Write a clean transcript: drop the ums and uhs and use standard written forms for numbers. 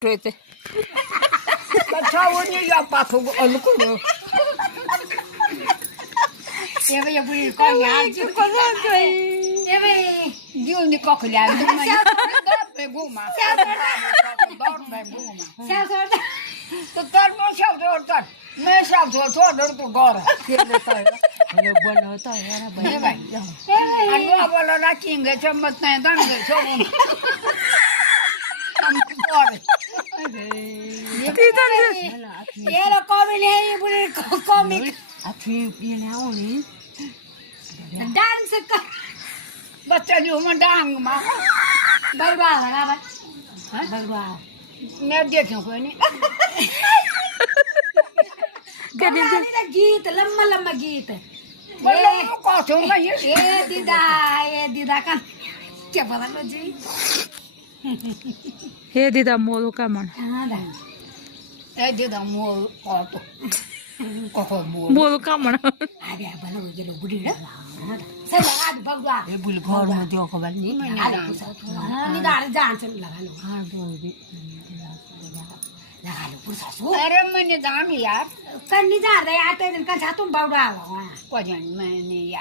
Trece. Basta wani ya paso alukuro. Ebe ya buri ko ya ji ko no kai. Ebe Diyo ni kokla. Dorme guma. Dorme guma. sa so तो तर मग शब्द ओढतात मी शब्द ओढतो गोर Hello, bueno, está ahora हे बाई आणि बाबाला ना चिंगे चमत नाही दंड सोडून Era comedy buri comic dance ka बच्चा जी मग डांग मा barba na ba barba मी देखो कोई नहीं Gani na गीत लम्मा लम्मा गीत बोलो कौन ना ये ए दीदा का क्या पता लो जी हे दीदा मोरू का मन हाँ दा ए दिदा मोर कौतो कोको मोर मोरू का मन अबे बना वो ये लो बुढ़ी ना सही लगा भगवा ए बुल घर में दियो खबर नहीं निदार जान से लगा लो हां बोली लगा लो पुरसा सो अरे मैंने दाम यार कर निदार दे आते दिन का तुम बगवा को जानी मैंने यार